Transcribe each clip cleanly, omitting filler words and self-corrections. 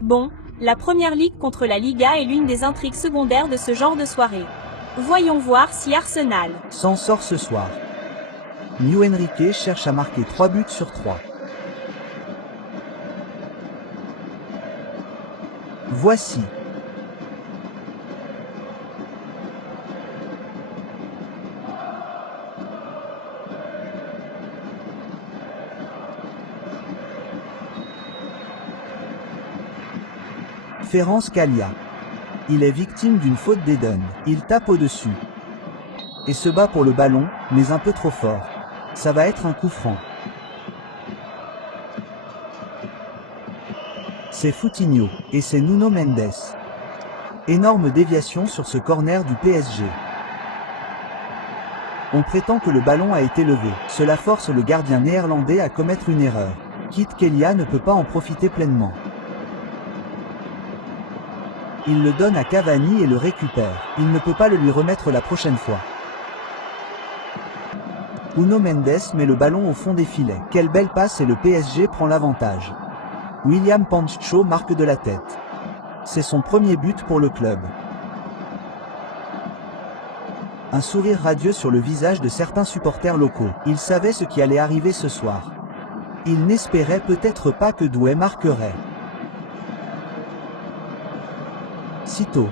Bon, la Première Ligue contre la Liga est l'une des intrigues secondaires de ce genre de soirée. Voyons voir si Arsenal s'en sort ce soir. New Enrique cherche à marquer 3 buts sur 3. Voici. Ferenc Kálmán. Il est victime d'une faute d'Eden. Il tape au-dessus. Et se bat pour le ballon, mais un peu trop fort. Ça va être un coup franc. C'est Coutinho, et c'est Nuno Mendes. Énorme déviation sur ce corner du PSG. On prétend que le ballon a été levé. Cela force le gardien néerlandais à commettre une erreur. Kvaratskhelia ne peut pas en profiter pleinement. Il le donne à Cavani et le récupère. Il ne peut pas le lui remettre la prochaine fois. Nuno Mendes met le ballon au fond des filets. Quelle belle passe et le PSG prend l'avantage. William Pancho marque de la tête. C'est son premier but pour le club. Un sourire radieux sur le visage de certains supporters locaux. Ils savaient ce qui allait arriver ce soir. Ils n'espéraient peut-être pas que Doué marquerait. Sitôt.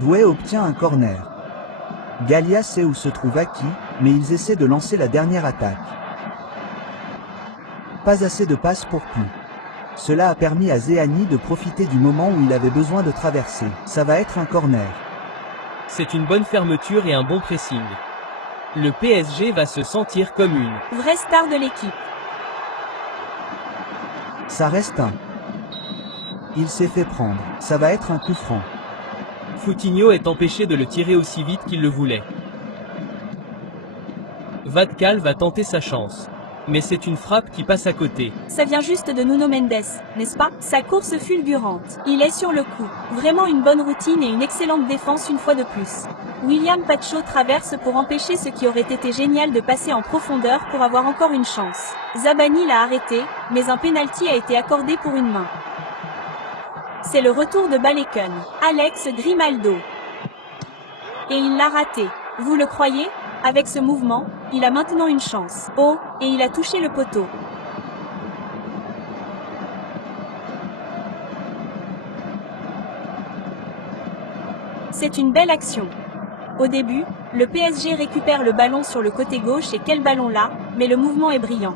Doué obtient un corner. Gallia sait où se trouve Aki, mais ils essaient de lancer la dernière attaque. Pas assez de passes pour Pu. Cela a permis à Zéani de profiter du moment où il avait besoin de traverser. Ça va être un corner. C'est une bonne fermeture et un bon pressing. Le PSG va se sentir comme une vraie star de l'équipe. Ça reste un. Il s'est fait prendre. Ça va être un coup franc. Coutinho est empêché de le tirer aussi vite qu'il le voulait. Vadkal va tenter sa chance. Mais c'est une frappe qui passe à côté. Ça vient juste de Nuno Mendes, n'est-ce pas? Sa course fulgurante. Il est sur le coup. Vraiment une bonne routine et une excellente défense une fois de plus. William Pancho traverse pour empêcher ce qui aurait été génial de passer en profondeur pour avoir encore une chance. Zabani l'a arrêté, mais un pénalty a été accordé pour une main. C'est le retour de Baleken, Alex Grimaldo. Et il l'a raté. Vous le croyez? Avec ce mouvement, il a maintenant une chance. Oh, et il a touché le poteau. C'est une belle action. Au début, le PSG récupère le ballon sur le côté gauche et quel ballon là, mais le mouvement est brillant.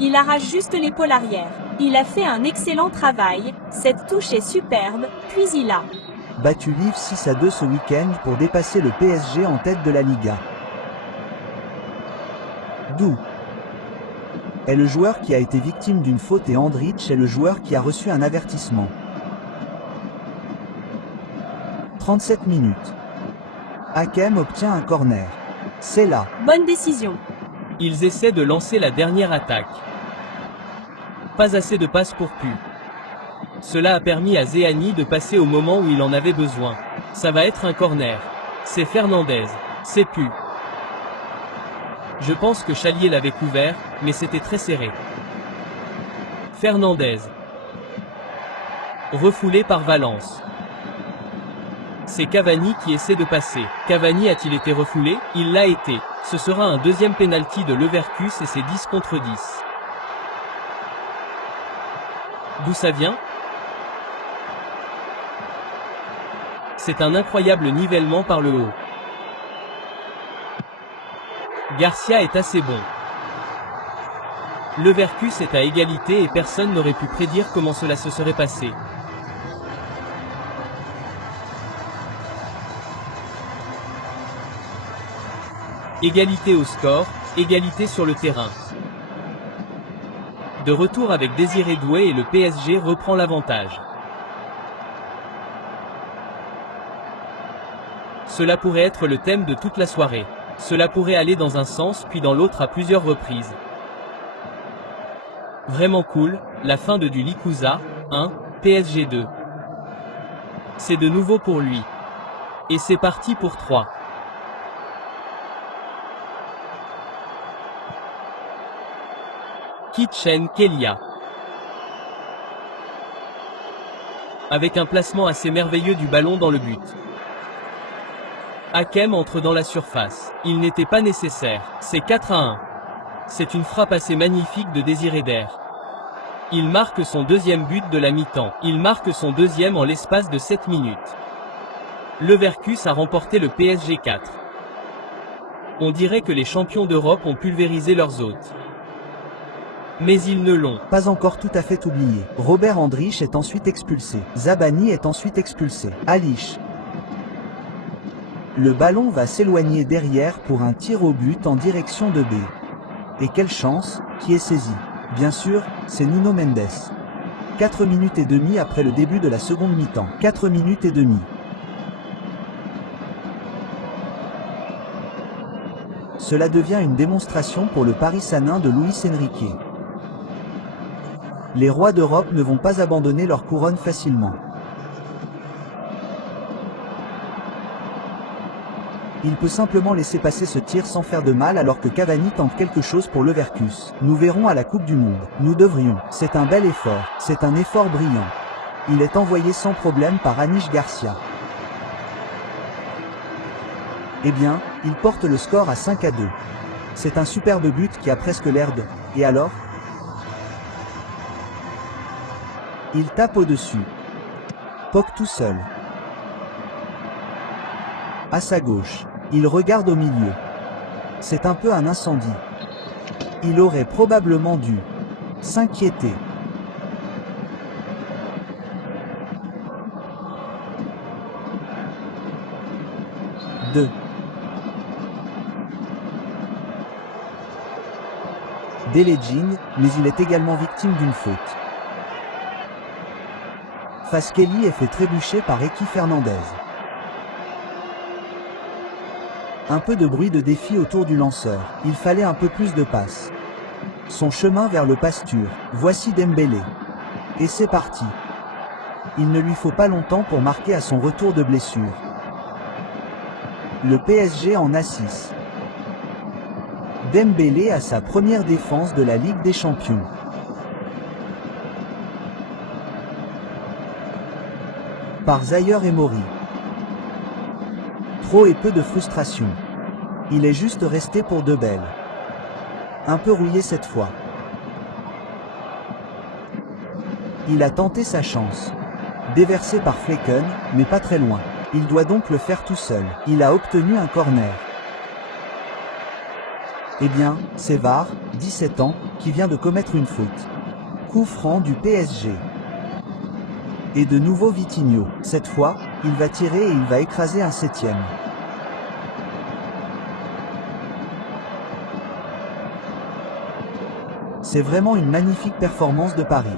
Il arrache juste l'épaule arrière. Il a fait un excellent travail, cette touche est superbe, puis il a battu Lille 6-2 ce week-end pour dépasser le PSG en tête de la Liga. Dou est le joueur qui a été victime d'une faute et Andrich est le joueur qui a reçu un avertissement. 37 minutes. Hakem obtient un corner. C'est là. Bonne décision. Ils essaient de lancer la dernière attaque. Pas assez de passes pour Pu. Cela a permis à Zéani de passer au moment où il en avait besoin. Ça va être un corner. C'est Fernandez. C'est Pu. Je pense que Chalier l'avait couvert, mais c'était très serré. Fernandez. Refoulé par Valence. C'est Cavani qui essaie de passer. Cavani a-t-il été refoulé? Il l'a été. Ce sera un deuxième pénalty de Leverkusen et c'est 10 contre 10. D'où ça vient? C'est un incroyable nivellement par le haut. Garcia est assez bon. Leverkusen est à égalité et personne n'aurait pu prédire comment cela se serait passé. Égalité au score, égalité sur le terrain. De retour avec Désiré Doué et le PSG reprend l'avantage. Cela pourrait être le thème de toute la soirée. Cela pourrait aller dans un sens puis dans l'autre à plusieurs reprises. Vraiment cool, la fin de du Licusa, 1, PSG 2. C'est de nouveau pour lui. Et c'est parti pour 3. Kvaratskhelia. avec un placement assez merveilleux du ballon dans le but. Hakem entre dans la surface. Il n'était pas nécessaire. C'est 4-1. C'est une frappe assez magnifique de Désiré Der. Il marque son deuxième but de la mi-temps. Il marque son deuxième en l'espace de 7 minutes. Leverkus a remporté le PSG 4. On dirait que les champions d'Europe ont pulvérisé leurs hôtes. Mais ils ne l'ont pas encore tout à fait oublié. Robert Andrich est ensuite expulsé. Zabani est ensuite expulsé. Alich. Le ballon va s'éloigner derrière pour un tir au but en direction de B. Et quelle chance, qui est saisi. Bien sûr, c'est Nuno Mendes. 4 minutes et demie après le début de la seconde mi-temps. 4 minutes et demie. Cela devient une démonstration pour le Paris Saint-Germain de Luis Enrique. Les rois d'Europe ne vont pas abandonner leur couronne facilement. Il peut simplement laisser passer ce tir sans faire de mal alors que Cavani tente quelque chose pour Leverkus. Nous verrons à la Coupe du Monde. Nous devrions. C'est un bel effort. C'est un effort brillant. Il est envoyé sans problème par Anish Garcia. Eh bien, il porte le score à 5-2. C'est un superbe but qui a presque l'air de... Et alors ? Il tape au-dessus. Poc tout seul. À sa gauche. Il regarde au milieu. C'est un peu un incendie. Il aurait probablement dû s'inquiéter. Deux. Deleging, mais il est également victime d'une faute. Fasquelli est fait trébucher par Eki Fernandez. Un peu de bruit de défi autour du lanceur. Il fallait un peu plus de passes. Son chemin vers le pasture. Voici Dembélé. Et c'est parti. Il ne lui faut pas longtemps pour marquer à son retour de blessure. Le PSG en a 6. Dembélé a sa première défense de la Ligue des Champions. Par Zaïre Emery. Trop et peu de frustration. Il est juste resté pour de belles. Un peu rouillé cette fois. Il a tenté sa chance. Déversé par Flecken, mais pas très loin. Il doit donc le faire tout seul. Il a obtenu un corner. Eh bien, c'est VAR, 17 ans, qui vient de commettre une faute. Coup franc du PSG. Et de nouveau Vitinho. Cette fois, il va tirer et il va écraser un 7e. C'est vraiment une magnifique performance de Paris.